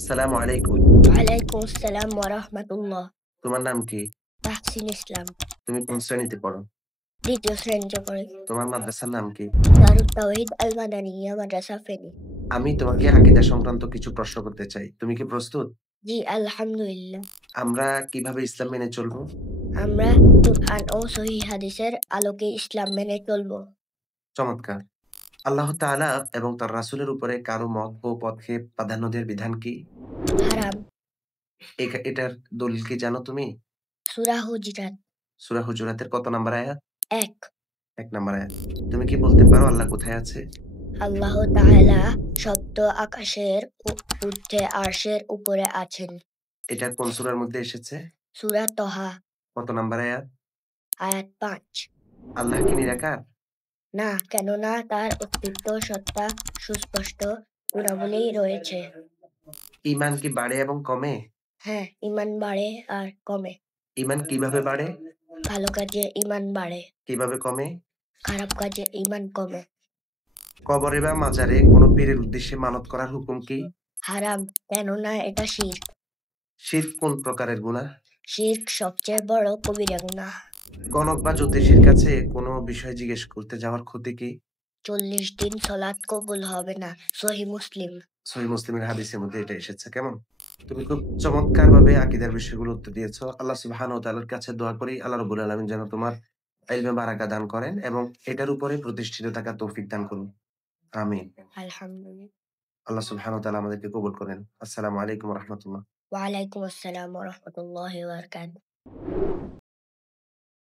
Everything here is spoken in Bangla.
আসসালামু আলাইকুম। ওয়ালাইকুম আসসালাম ওয়া রাহমাতুল্লাহ। তোমার নাম কি? তাহসিন ইসলাম। তুমি কোন শ্রেণীতে পড়ো? ২য় শ্রেণীতে পড়ি। তোমার মাদ্রাসার নাম কি? দারুত তাওহীদ আল মাদানিয়া মাদ্রাসা ফেনী। আমি তোমাকে আকীদা সংক্রান্ত কিছু প্রশ্ন করতে চাই। তুমি কি প্রস্তুত? জি, আলহামদুলিল্লাহ। আমরা কিভাবে ইসলাম মেনে চলবো? আমরা কুরআন ও সহিহ হাদিসের আলোকে ইসলাম মেনে চলব। চমৎকার। আল্লাহ তাআলা এবং তার রাসূলের উপরে কারো মত ও পথকে প্রাধান্য দেওয়ার বিধান কি? হারাম। এটার দলিল কি জানো তুমি? সূরা হুজরাত সূরা হুজুরাতের কত নাম্বার আয়াত? ১। ১ নাম্বার আয়াত। তুমি কি বলতে পারো আল্লাহ কোথায় আছে? আল্লাহ তাআলা সপ্ত আকাশের ঊর্ধ্বে আরশের উপরে আছেন। এটা কোন সূরার মধ্যে এসেছে? সূরা তহা কত নাম্বার আয়াত? আয়াত ৫। আল্লাহ কি নিরাকার? না, কেননা তার অস্তিত্ব সত্তা সুস্পষ্ট গুণাবলী রয়েছে। ঈমান কি বাড়ে এবং কমে? হ্যাঁ, ঈমান বাড়ে আর কমে। ঈমান কিভাবে বাড়ে? ভালো কাজে ঈমান বাড়ে, কিভাবে কমে? খারাপ কাজে ঈমান কমে। কবরে বা মাজারে কোন পীরের উদ্দেশ্যে মানত করার হুকুম কি? হারাম, কেননা এটা শিরক। শিরক কোন প্রকারের গুনাহ? শিরক সবচেয়ে বড় কবিরা গুনাহ। গণক বা জ্যোতিষীর কাছে কোন বিষয় জিজ্ঞেস করতে যাওয়ার ক্ষতি কি? ৪০ দিন সলাৎ কবুল হবে না। সহিহ মুসলিম। সহিহ মুসলিমের হাদিসের মধ্যে এটা এসেছে। কেমন? তুমি খুব চমৎকারভাবে আকীদার বিষয়গুলো উত্তর দিয়েছ। আল্লাহ সুবহানাহু ওয়া তাআলার কাছে দোয়া করি আল্লাহ রাব্বুল আলামিন যেন তোমার ইলমে বারাকা দান করেন এবং এটার উপরে প্রতিষ্ঠিত থাকার তৌফিক দান করুন। আমিন। আলহামদুলিল্লাহ। আল্লাহ সুবহানাহু ওয়া তাআলা আমাদেরকে কবুল করেন। আসসালামু আলাইকুম ওয়া রাহমাতুল্লাহ। ওয়া আলাইকুম আসসালাম ওয়া রাহমাতুল্লাহি ওয়া বারাকাতুহু।